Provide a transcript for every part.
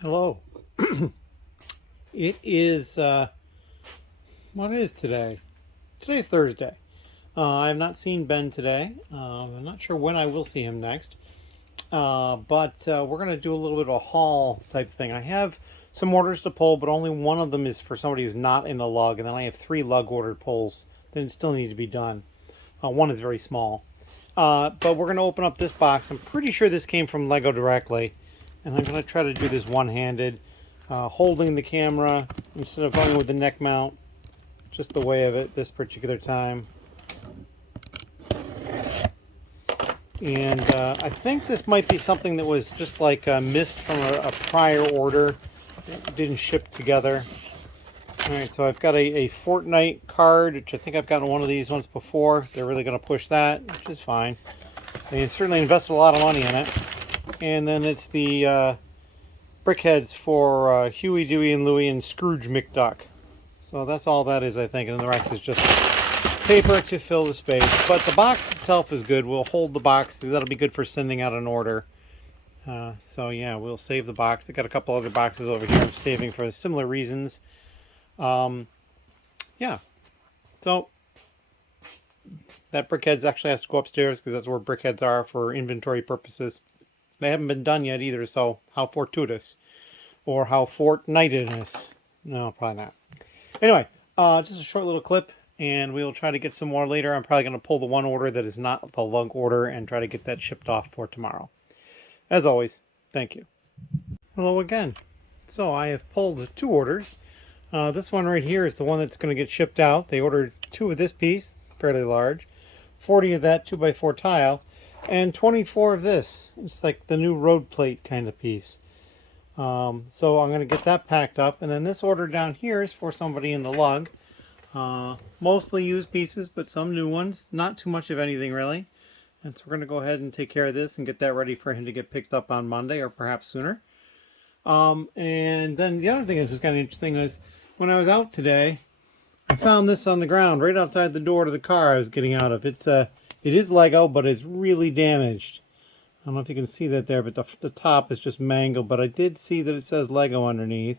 Hello. It is, what is today? Today's Thursday. I have not seen Ben today. I'm not sure when I will see him next. But we're going to do a little bit of a haul type thing. I have some orders to pull, but only one of them is for somebody who's not in the lug. And then I have 3 lug ordered pulls that still need to be done. One is very small. But we're going to open up this box. I'm pretty sure this came from Lego directly. And I'm going to try to do this one-handed, holding the camera instead of going with the neck mount. Just the way of it this particular time. And I think this might be something that was just like missed from a prior order. It didn't ship together. Alright, so I've got a Fortnite card, which I think I've gotten one of these once before. They're really going to push that, which is fine. They certainly invested a lot of money in it. And then it's the brickheads for Huey, Dewey, and Louie and Scrooge McDuck. So that's all that is, I think, and the rest is just paper to fill the space. But the box itself is good. We'll hold the box. That'll be good for sending out an order. So yeah, we'll save the box. I got a couple other boxes over here I'm saving for similar reasons. Yeah. So that brickheads actually has to go upstairs because that's where brickheads are for inventory purposes. They haven't been done yet either, so how fortuitous. Or how fortnightedness. No, probably not. Anyway, just a short little clip, and we'll try to get some more later. I'm probably going to pull the one order that is not the lug order and try to get that shipped off for tomorrow. As always, thank you. Hello again. So I have pulled 2 orders. This one right here is the one that's going to get shipped out. They ordered 2 of this piece, fairly large, 40 of that 2x4 tile, and 24 of this. It's like the new road plate kind of piece. So I'm going to get that packed up. And then this order down here is for somebody in the lug. Mostly used pieces, but some new ones. Not too much of anything really. And so we're going to go ahead and take care of this and get that ready for him to get picked up on Monday or perhaps sooner. And then the other thing that's just kind of interesting is when I was out today, I found this on the ground right outside the door to the car I was getting out of. It is Lego, but it's really damaged. I don't know if you can see that there, but the top is just mangled. But I did see that it says Lego underneath.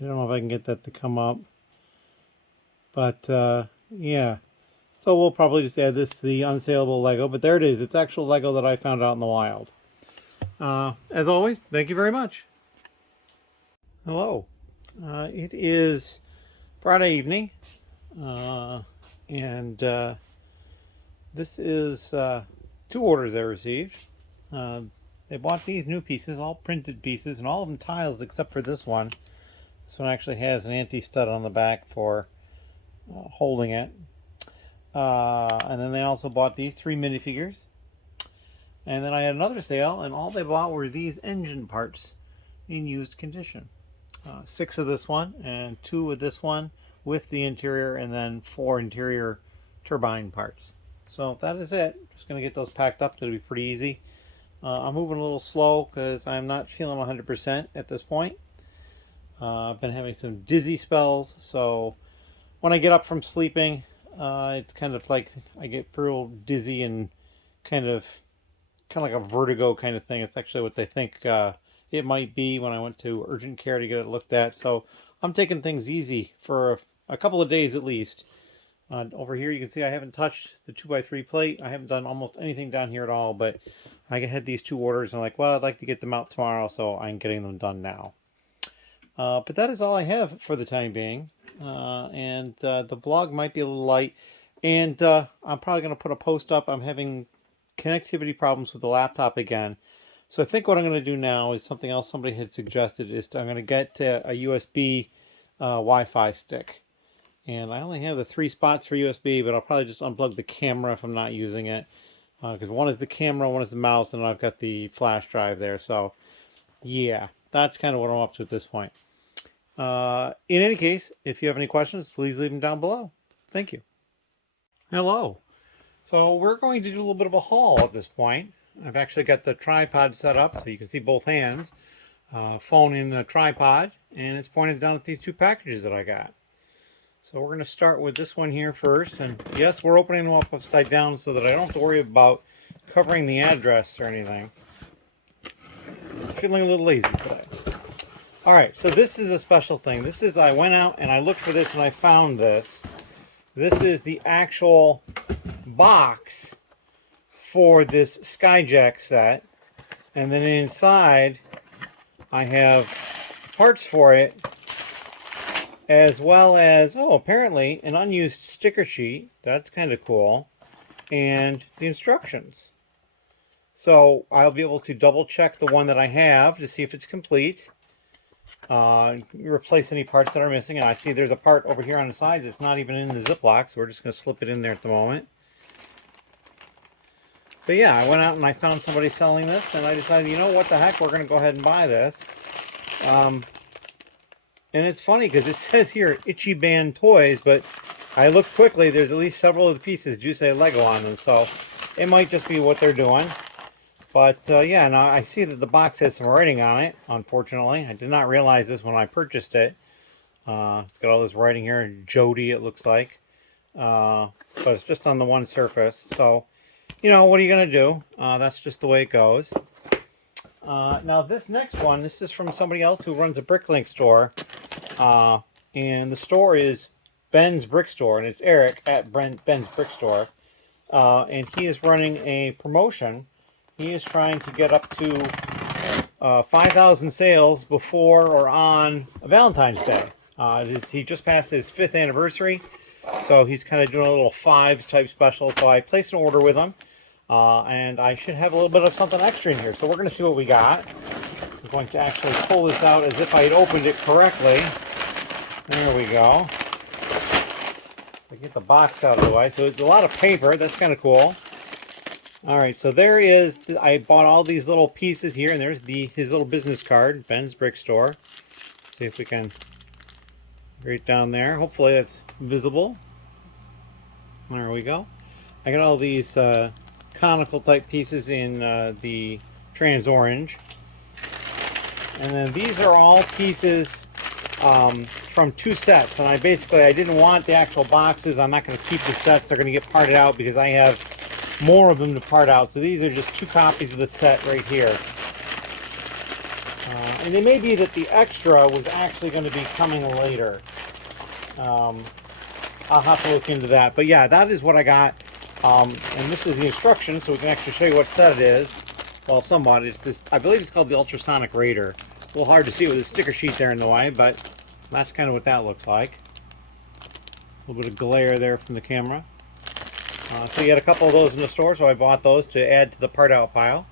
I don't know if I can get that to come up. But, yeah. So we'll probably just add this to the unsaleable Lego. But there it is. It's actual Lego that I found out in the wild. As always, thank you very much. Hello. It is Friday evening. And this is 2 orders I received. They bought these new pieces, all printed pieces, and all of them tiles except for this one. This one actually has an anti-stud on the back for holding it. And then they also bought these 3 minifigures. And then I had another sale, and all they bought were these engine parts in used condition. 6 of this one, and 2 of this one with the interior, and then 4 interior turbine parts. So that is it. Just going to get those packed up. It'll be pretty easy. I'm moving a little slow because I'm not feeling 100% at this point. I've been having some dizzy spells, so when I get up from sleeping, it's kind of like I get real dizzy and kind of like a vertigo kind of thing. It's actually what they think it might be when I went to urgent care to get it looked at. So I'm taking things easy for a couple of days at least. Over here you can see I haven't touched the 2x3 plate. I haven't done almost anything down here at all, but I had these 2 orders and I'm like, well, I'd like to get them out tomorrow, so I'm getting them done now. But that is all I have for the time being. And the blog might be a little light. And I'm probably going to put a post up. I'm having connectivity problems with the laptop again. So I think what I'm going to do now is something else somebody had suggested is I'm going to get a USB Wi-Fi stick. And I only have the 3 spots for USB, but I'll probably just unplug the camera if I'm not using it. Because one is the camera, one is the mouse, and I've got the flash drive there. So, yeah, that's kind of what I'm up to at this point. In any case, if you have any questions, please leave them down below. Thank you. Hello. So we're going to do a little bit of a haul at this point. I've actually got the tripod set up so you can see both hands. Phone in the tripod, and it's pointed down at these 2 packages that I got. So we're going to start with this one here first. And yes, we're opening them up upside down so that I don't have to worry about covering the address or anything. I'm feeling a little lazy today. All right, so this is a special thing. This is, I went out and I looked for this and I found this. This is the actual box for this Skyjack set. And then inside, I have parts for it, as well as, oh, apparently an unused sticker sheet. That's kind of cool. And the instructions. So I'll be able to double check the one that I have to see if it's complete. Replace any parts that are missing. And I see there's a part over here on the side that's not even in the Ziploc, so we're just going to slip it in there at the moment. But yeah, I went out and I found somebody selling this, and I decided, you know what the heck, we're going to go ahead and buy this. And it's funny because it says here Itchy Band Toys, but I looked quickly, there's at least several of the pieces do say Lego on them, so it might just be what they're doing. But yeah, now I see that the box has some writing on it, unfortunately. I did not realize this when I purchased it. It's got all this writing here, Jody it looks like. But it's just on the one surface, so, you know, what are you going to do? That's just the way it goes. Now this next one, this is from somebody else who runs a Bricklink store. And the store is Ben's Brickstore, and it's Erik at Ben's Brickstore. And he is running a promotion. He is trying to get up to 5,000 sales before or on Valentine's Day. He just passed his 5th anniversary, so he's kind of doing a little 5s type special. So I placed an order with him, and I should have a little bit of something extra in here. So we're going to see what we got. I'm going to actually pull this out as if I had opened it correctly. There we go. I get the box out of the way. So it's a lot of paper. That's kind of cool. All right, so there is, I bought all these little pieces here, and there's his little business card, Ben's Brickstore. See if we can, right down there. Hopefully that's visible. There we go. I got all these conical type pieces in the trans orange. And then these are all pieces from 2 sets. And I didn't want the actual boxes. I'm not going to keep the sets. They're going to get parted out because I have more of them to part out. So these are just 2 copies of the set right here. And it may be that the extra was actually going to be coming later. I'll have to look into that. But yeah, that is what I got. And this is the instructions, so we can actually show you what set it is. Well, somewhat. It's this, I believe it's called the Ultrasonic Raider. It's a little hard to see with the sticker sheet there in the way, but that's kind of what that looks like. A little bit of glare there from the camera. So you had a couple of those in the store, so I bought those to add to the part out pile.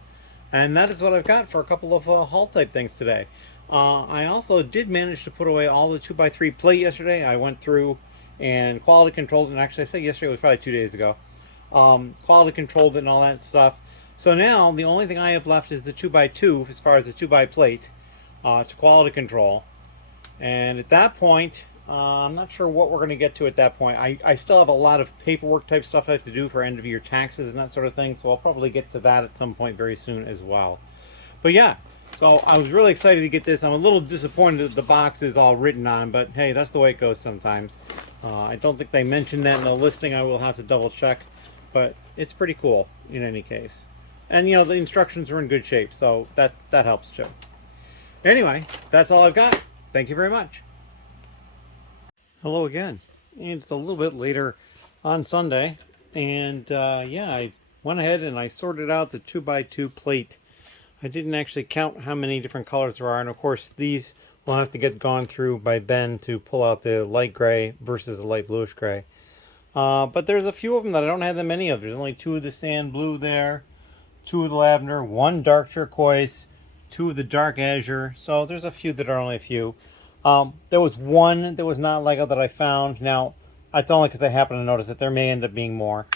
And that is what I've got for a couple of haul type things today. I also did manage to put away all the 2x3 plate yesterday. I went through and quality controlled it, and actually I say yesterday, it was probably 2 days ago. Quality controlled it and all that stuff. So now the only thing I have left is the 2x2 as far as the 2x plate to quality control. And at that point, I'm not sure what we're going to get to at that point. I still have a lot of paperwork type stuff I have to do for end of year taxes and that sort of thing, so I'll probably get to that at some point very soon as well. But yeah, so I was really excited to get this. I'm a little disappointed that the box is all written on, but hey, that's the way it goes sometimes. I don't think they mentioned that in the listing. I will have to double check, but it's pretty cool in any case. And you know, the instructions are in good shape, so that helps too. Anyway, that's all I've got. Thank you very much. Hello again. And it's a little bit later on Sunday, and yeah, I went ahead and I sorted out the 2x2 plate. I didn't actually count how many different colors there are, and of course these will have to get gone through by Ben to pull out the light gray versus the light bluish gray. But there's a few of them that I don't have that many of. There's only 2 of the sand blue there, 2 of the lavender, 1 dark turquoise, 2 of the dark azure. So there's a few that are only a few. There was 1 that was not Lego that I found. Now, it's only because I happened to notice it. There may end up being more.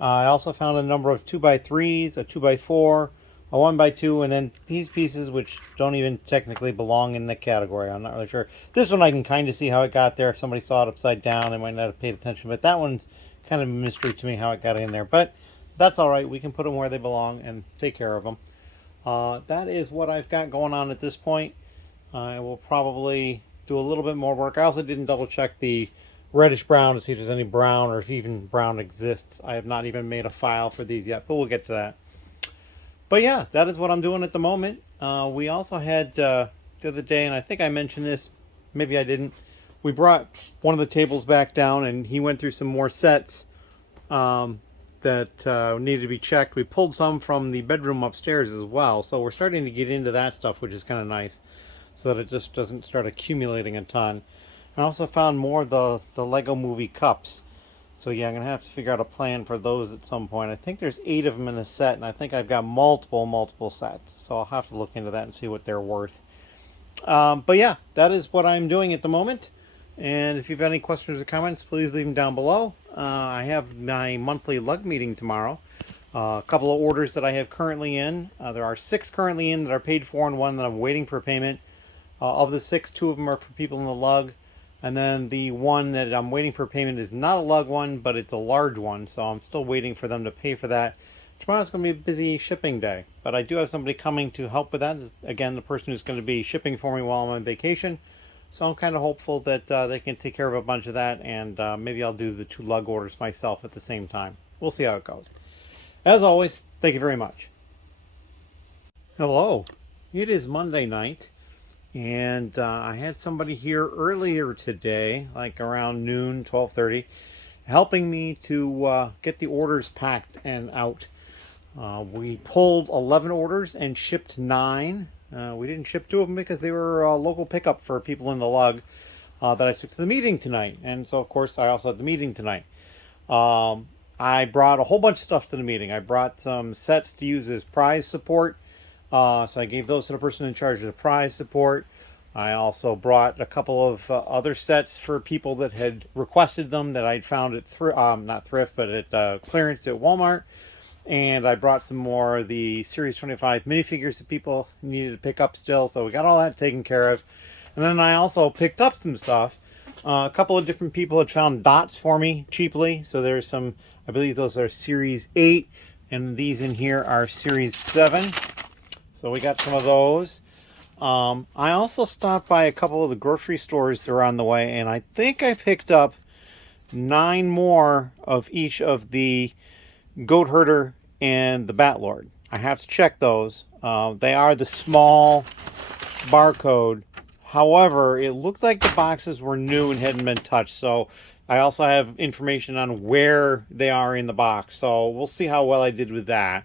I also found a number of 2x3s, a 2x4, a 1x2, and then these pieces which don't even technically belong in the category. I'm not really sure. This one I can kind of see how it got there. If somebody saw it upside down, they might not have paid attention. But that one's kind of a mystery to me how it got in there. But that's all right. We can put them where they belong and take care of them. That is what I've got going on at this point. I will probably do a little bit more work. I also didn't double check the reddish brown to see if there's any brown or if even brown exists. I have not even made a file for these yet, but we'll get to that. But yeah, that is what I'm doing at the moment. We also had the other day, and I think I mentioned this, maybe I didn't. We brought one of the tables back down, and he went through some more sets that needed to be checked. We pulled some from the bedroom upstairs as well, so we're starting to get into that stuff, which is kind of nice, so that it just doesn't start accumulating a ton. I also found more of the Lego Movie cups. So yeah, I'm going to have to figure out a plan for those at some point. I think there's 8 of them in a set, and I think I've got multiple sets. So I'll have to look into that and see what they're worth. But yeah, that is what I'm doing at the moment. And if you've got any questions or comments, please leave them down below. I have my monthly lug meeting tomorrow. A couple of orders that I have currently in. There are 6 currently in that are paid for and 1 that I'm waiting for payment. Of the 6, 2 of them are for people in the lug. And then the one that I'm waiting for payment is not a lug one, but it's a large one. So I'm still waiting for them to pay for that. Tomorrow's going to be a busy shipping day. But I do have somebody coming to help with that. Again, the person who's going to be shipping for me while I'm on vacation. So I'm kind of hopeful that they can take care of a bunch of that. And maybe I'll do the 2 lug orders myself at the same time. We'll see how it goes. As always, thank you very much. Hello. It is Monday night. And I had somebody here earlier today, like around noon, 12:30, helping me to get the orders packed and out. We pulled 11 orders and shipped 9. We didn't ship 2 of them because they were local pickup for people in the lug that I took to the meeting tonight. And so, of course, I also had the meeting tonight. I brought a whole bunch of stuff to the meeting. I brought some sets to use as prize support. So I gave those to the person in charge of the prize support. I also brought a couple of other sets for people that had requested them that I'd found at not thrift, but at clearance at Walmart. And I brought some more of the Series 25 minifigures that people needed to pick up still. So we got all that taken care of. And then I also picked up some stuff. A couple of different people had found dots for me cheaply. So there's some, I believe those are Series 8. And these in here are Series 7. So we got some of those. I also stopped by a couple of the grocery stores that are on the way, and I think I picked up 9 more of each of the Goat Herder and the Bat Lord. I have to check those. They are the small barcode. However, it looked like the boxes were new and hadn't been touched, so I also have information on where they are in the box. So we'll see how well I did with that.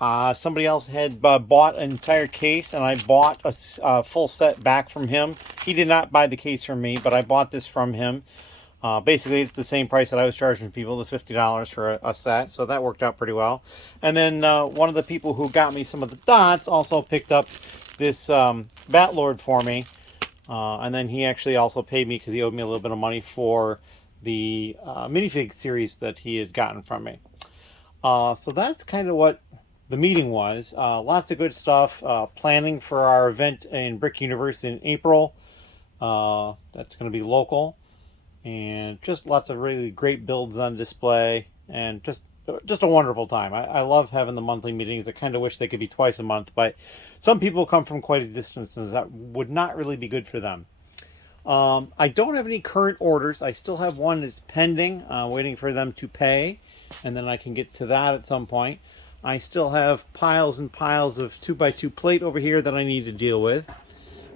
Somebody else had bought an entire case, and I bought a full set back from him. He did not buy the case from me, but I bought this from him. Basically, it's the same price that I was charging people, the $50 for a set, so that worked out pretty well. And then one of the people who got me some of the dots also picked up this Bat Lord for me. And then he actually also paid me because he owed me a little bit of money for the minifig series that he had gotten from me. So that's kind of what the meeting was. Lots of good stuff. Planning for our event in Brick Universe in April. That's going to be local. And just lots of really great builds on display. And just a wonderful time. I love having the monthly meetings. I kind of wish they could be twice a month. But some people come from quite a distance, and that would not really be good for them. I don't have any current orders. I still have one that's pending, waiting for them to pay. And then I can get to that at some point. I still have piles and piles of 2x2 plate over here that I need to deal with.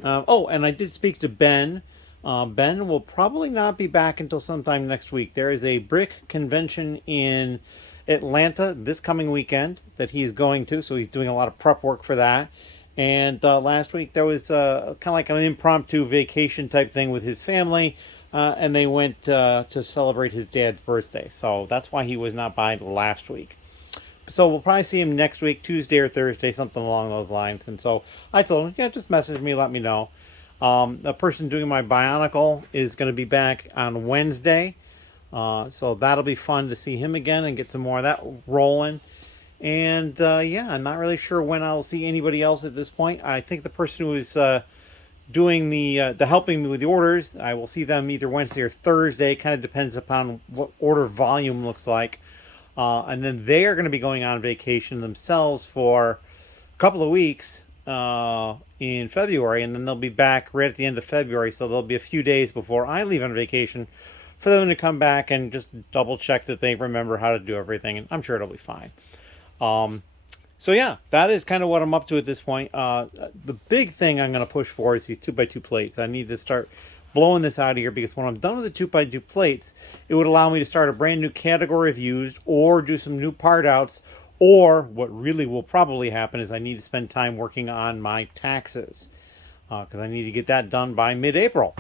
Oh, and I did speak to Ben. Ben will probably not be back until sometime next week. There is a brick convention in Atlanta this coming weekend that he's going to, so he's doing a lot of prep work for that. And last week there was kind of like an impromptu vacation type thing with his family, and they went to celebrate his dad's birthday. So that's why he was not by last week. So we'll probably see him next week, Tuesday or Thursday, something along those lines. And so I told him, yeah, just message me, let me know. The person doing my Bionicle is going to be back on Wednesday. So that'll be fun to see him again and get some more of that rolling. And yeah, I'm not really sure when I'll see anybody else at this point. I think the person who is doing the helping me with the orders, I will see them either Wednesday or Thursday. Kind of depends upon what order volume looks like. And then they are going to be going on vacation themselves for a couple of weeks in February, and then they'll be back right at the end of February, so there'll be a few days before I leave on vacation for them to come back and just double check that they remember how to do everything, and I'm sure it'll be fine. So yeah, that is kind of what I'm up to at this point. The big thing I'm going to push for is these 2x2 plates. I need to start blowing this out of here, because when I'm done with the 2x2 plates, it would allow me to start a brand new category of used, or do some new part outs, or what really will probably happen is I need to spend time working on my taxes, because I need to get that done by mid-April.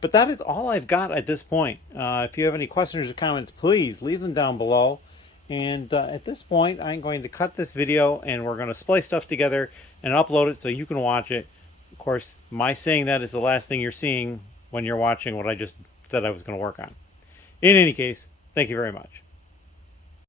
But that is all I've got at this point. If you have any questions or comments, please leave them down below. And at this point, I'm going to cut this video, and we're going to splice stuff together and upload it so you can watch it. Of course, my saying that is the last thing you're seeing when you're watching what I just said I was going to work on. In any case, thank you very much.